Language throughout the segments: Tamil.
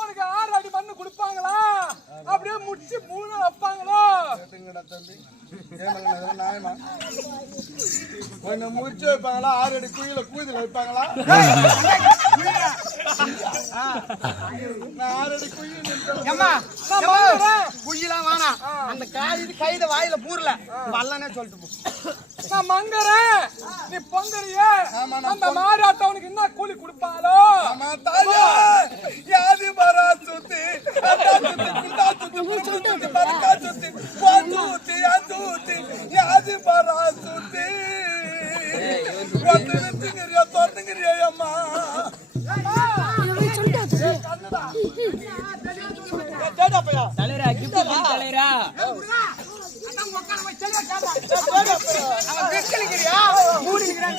உனக்கு ஆறு அடி மண்ணு கொடுப்பாங்களா? அப்படியே முடிச்சு மூணு வைப்பாங்களோ? கொஞ்சம் முடிச்சு வைப்பாங்களா? ஆறு அடி குயில கூதில வைப்பாங்களா? ஆறு அடி குயில் குழியெல்லாம் வேணாம் அந்த காய் இது கைத வாயில பூரல. வல்லனே சொல்லிட்டு நான் மங்கறேன் நீ பொங்கறியே. அந்த மாராட்ட என்ன கூலி கொடுப்பாளோ? யாது மரா சுத்தி யாது மரா சுத்தி. தொறந்துங்கிறியா அம்மா? தலைரா? கிஃப்ட் தலைரா. மூடிக்கிறான்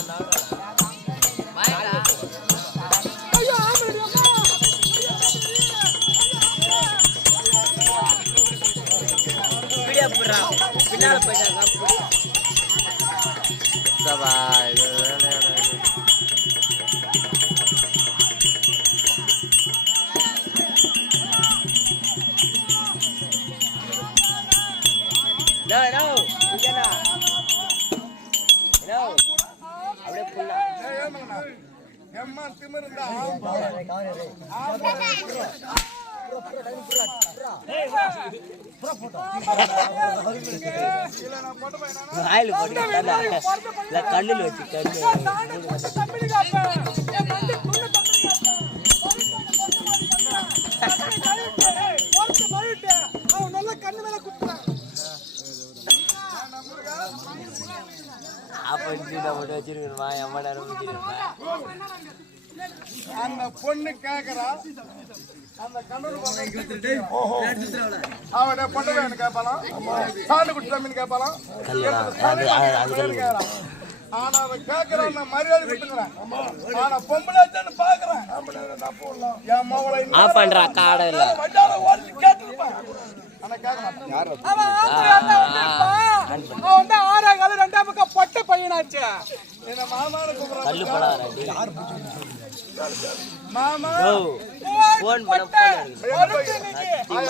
allowed. எம்மா திமிருந்தா வாயில போட்டு இல்ல கண்ணில் வச்சு கண்ணு என் அவன் நல்லா கண்ணு மேல குத்துறான். அப்ப மட்டும் வச்சிருக்கணுமா நேரம் அந்த பொண்ணு கேக்குறா. அந்த கண்ணூர் அவன பொண்ணு வேணும் கேட்பாலாம் சாண்டு குட்டி கேட்பாலாம் கேக்குறான். ஆனா அவன் கேக்குறான் நான் மரியாதை கொடுத்துக்கிறேன். ஆனா பொம்பளை தானே பாக்குறேன். என் மவளை ஆஃப் பண்றா காடை இல்ல. வட்டார ஓடி கேட்டிருப்பேன். ஆனா கேட்க மாட்டேன் வந்திருப்பான். அவன் ரெண்டாம் பக்கம் பையனாச்சு என்ன கல்லு படாதடி மாமா ஃபோன் பண்ண ஃபோன்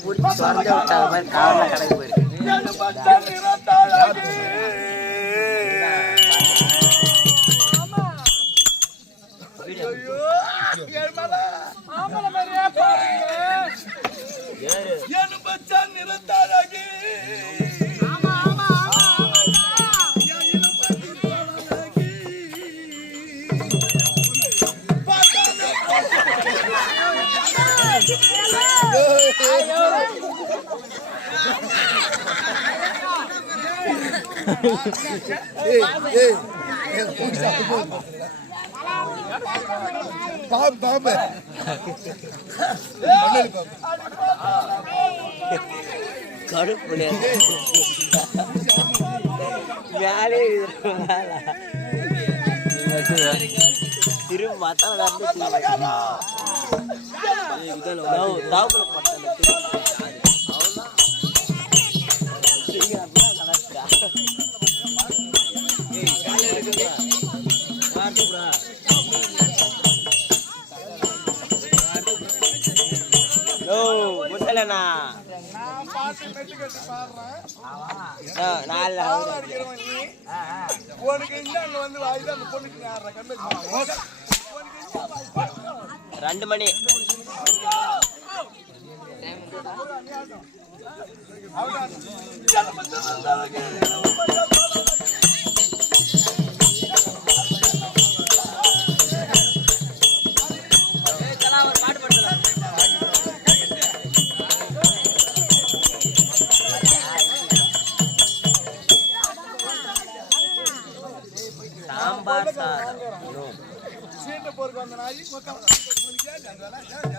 பிடிச்சி திறந்து விட்டாத மாதிரி கடைக்கு போயிருக்கு. ஆம்பளை மாதிரியே பாருங்க. ஏறு பாம்பு பாம்பு கடுப்பு மேலே இருக்கு மத்தால கண்டு ரெண்டு மணி. சாம்பார் போருக்கு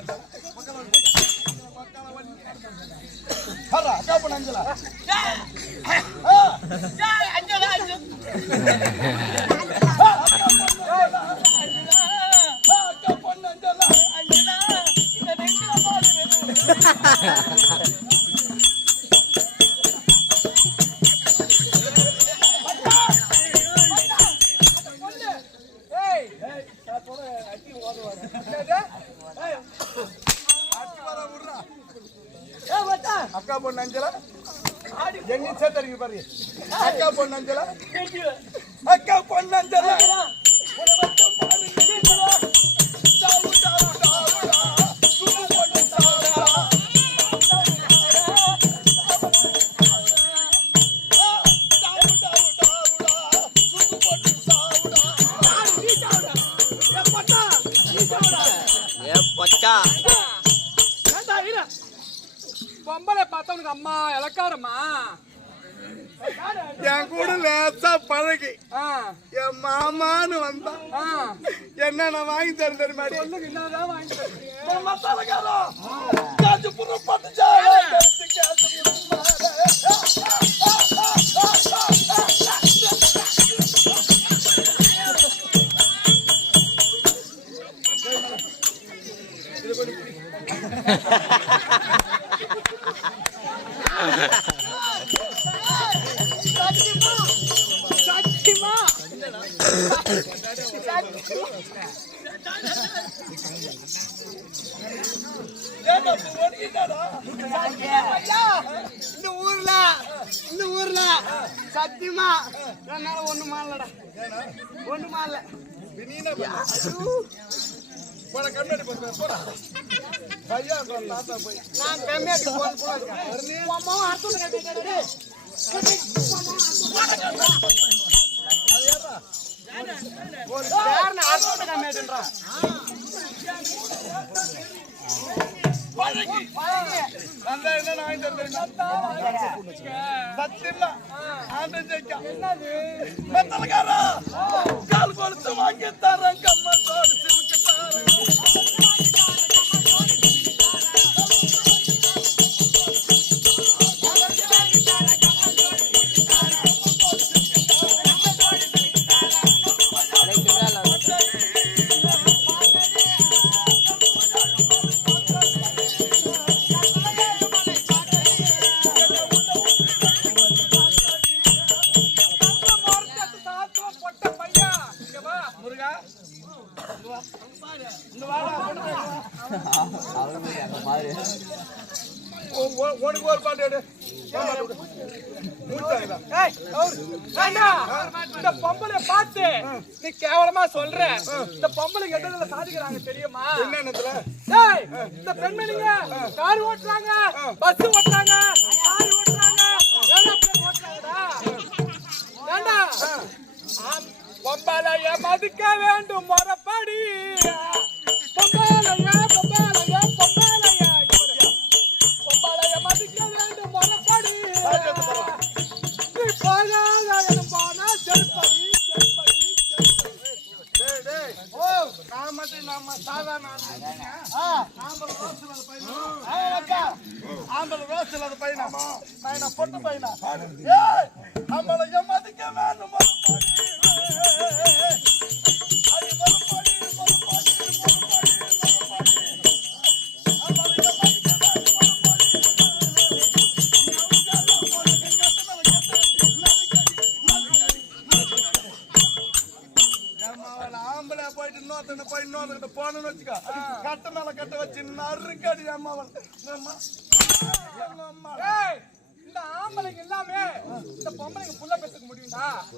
பொண்ணு சாவுடா. ஏ பச்சா? ஏண்டா, இரு. பொம்பளை பார்த்தா உனக்கு அம்மா இலக்காரமா என் கூட லேசா பழகி. என் மாமான்னு வந்தா. என்னென்ன வாங்கி தர தெரியுமா? சத்தியமா? என்னால ஒண்ணு மாறலடா. ஒண்ணு மாறல. நான் கம்மியாட்டு போன் அறுபது கம்மியாட்டுன்றான் பழகி. என்ன வாங்கிட்டு வந்தேன்? சத்தியமா. ஆண்டன் ஜெயிக்கா. வெத்தலைக்காரா. கால் கொலுசு வாங்கி தரேன், உனக்கு ஒரு பாட்டு எடு. இந்த பொம்பளை பார்த்து நீ கேவலமா சொல்ற இந்த பொம்பளை எதுல சாதிக்கிறாங்க தெரியுமா என்ன எண்ணத்துல? டேய், இந்த பெண்மணிங்க கார் ஓட்டுறாங்க பஸ் ஓட்டுறாங்க கார் ஓட்டுறாங்க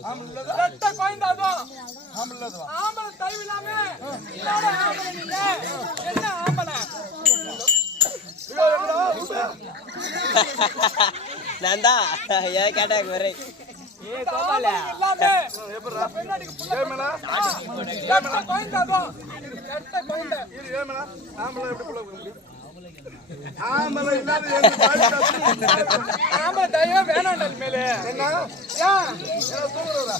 ரெட்ட குழந்தாதும் ஆம்பளை இல்லதா? ஆம்பளை நீங்க என்ன ஆம்பளை? தான் ஏன் கேட்டாங்க இந்த பெண்ணாடிக்கு புள்ள ஏமலா? ரெட்ட ஏமலா? ஆம்பளை எப்படி ஆம்பளை தயவே வேணாண்டா மேலே. என்ன? ஏன் தூங்குறதா?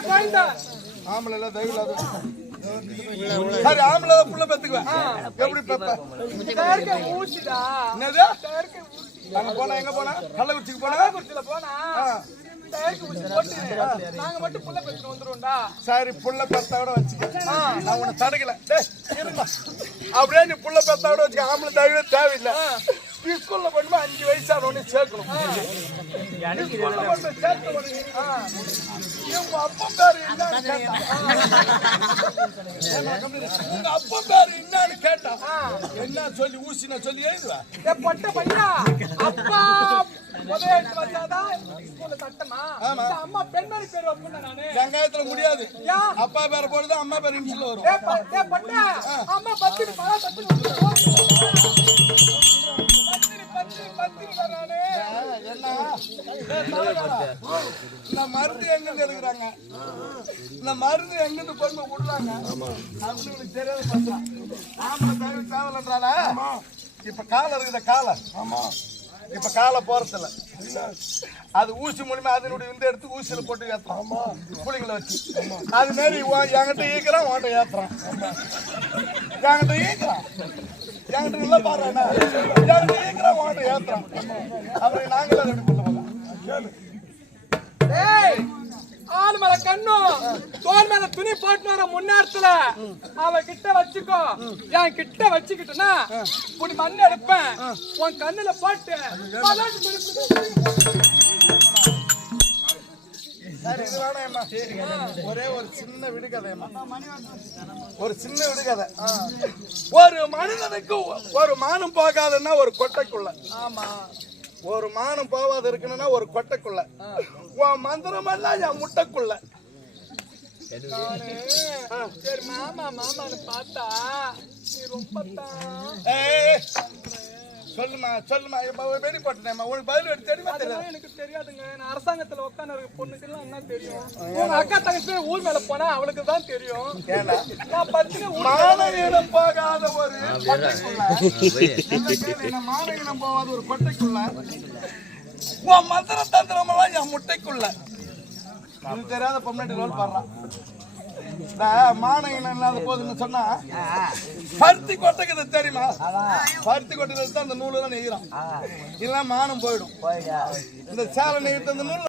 குழந்தை ஆம்பளை தயவு இல்லாத. சரி ஆம்பளை தான் புள்ள பெத்துக்குவேன். எப்படி என்னது? அங்க போனா எங்க போனா? கள்ளக்குறிச்சிக்கு போனா? கள்ளக்குறிச்சியில போனா? நாங்க மட்டும் புள்ள பெற்றுட்டு வந்துருவோம்டா. சரி புள்ள பெத்தாவோட வச்சுக்க. நான் உன்னை தடுக்கல. அப்படியே நீ புள்ள பெத்தாவோட வச்சுக்க. ஆம்பளை தயவே தேவையில்லை. ஸ்கூல்ல போய் அஞ்சு வயசான உடனே சேர்க்கணும். ஸ்கூல்ல உடனே, ஆ, இவங்க அப்பா பேரு என்னன்னு கேட்டா. ஏம்மா, கம்முனு இரு. உங்க அப்பா பேரு என்னன்னு கேட்டா. என்ன சொல்லி ஊசினா சொல்லி எழுதுவா? ஏ பொட்ட பையா அப்பா எடுத்து வச்சாதான் ஸ்கூல்ல அம்மா பெண்மணி பேர் வைப்பேன் நானு. வெங்காயத்துல முடியாது? அப்பா பேரை போடுது அம்மா பேர் இன்சில் வரும். அம்மா பத்திரி பழ பத்திரி இந்த மருந்து எங்கிருந்து எடுக்கிறாங்க? இந்த மருந்து எங்கிருந்து கொண்டு விடுறாங்க அப்படின்னு உனக்கு தெரியாத பண்றான் ஆம்பளை தயவு தேவையில்லைன்றால இப்ப காலம் இருக்குத காலை. ஆமா இப்ப காலை போறதில்ல. அது ஊசி மூலியமா அதனுடைய இந்த எடுத்து ஊசியில போட்டு ஏத்துறான் ஆமா புளிங்களை வச்சு. அது மாரி உன் என்கிட்ட ஈக்கிறான் உன்கிட்ட ஏத்துறான். என்கிட்ட ஈக்கிறான். என்கிட்ட என்ன என்கிட்ட ஈக்கிறான் உன்கிட்ட ஏத்துறான். அப்புறம் நாங்களே ரெடி பண்ண கேளு. ஏய் ஆள் மேல கண்ணும் தோல் மேல துணி போட்டு வர முன்னேரத்துல அவ கிட்ட வச்சுக்கோ. என் கிட்ட வச்சுக்கிட்டனா இப்படி மண் எடுப்பேன். உன் கண்ணுல போட்டு ஒரே ஒரு சின்ன விடுகதைம்மா ஒரு சின்ன விடுகதை. ஒரு மனிதனுக்கு ஒரு மானம் போகாதுன்னா ஒரு கொட்டைக்குள்ள. ஆமா. ஒரு மானம் போகாது இருக்கணும்னா ஒரு கொட்டைக்குள்ள. உன் மந்திரம் எல்லாம் என் முட்டைக்குள்ள. சரி மாமா மாமான்னு பார்த்தா நீ ரொம்ப சொல்லுமா சொல்லுமா. வெடி போட்டேன்மா உனக்கு பதில் எடுத்து தெரியுமா அதெல்லாம் எனக்கு தெரியாதுங்க. நான் அரசாங்கத்துல உட்காந்து இருக்க பொண்ணுக்கெல்லாம் என்ன தெரியும்? உங்க அக்கா தங்கச்சி ஊர் மேல போனா அவளுக்கு தான் தெரியும். நான் பத்தின மானவீனம் போகாத ஒரு மானவீனம் போகாத ஒரு கொட்டைக்குள்ள. உன் மந்திர தந்திரம் எல்லாம் என் முட்டைக்குள்ள. தெரியாத பொம்னாட்டி ரோல் பாடுறான் இந்த மானவீனம் இல்லாத போதுன்னு சொன்னா பருத்தி கொட்டைக்குது தெரியுமா? பருத்தி கொட்டைக்கு தான் அந்த நூலெல்லாம் நெய்கிறான் இல்லைன்னா மானம் போயிடும். இந்த சேலை நெய்கிறது அந்த நூல்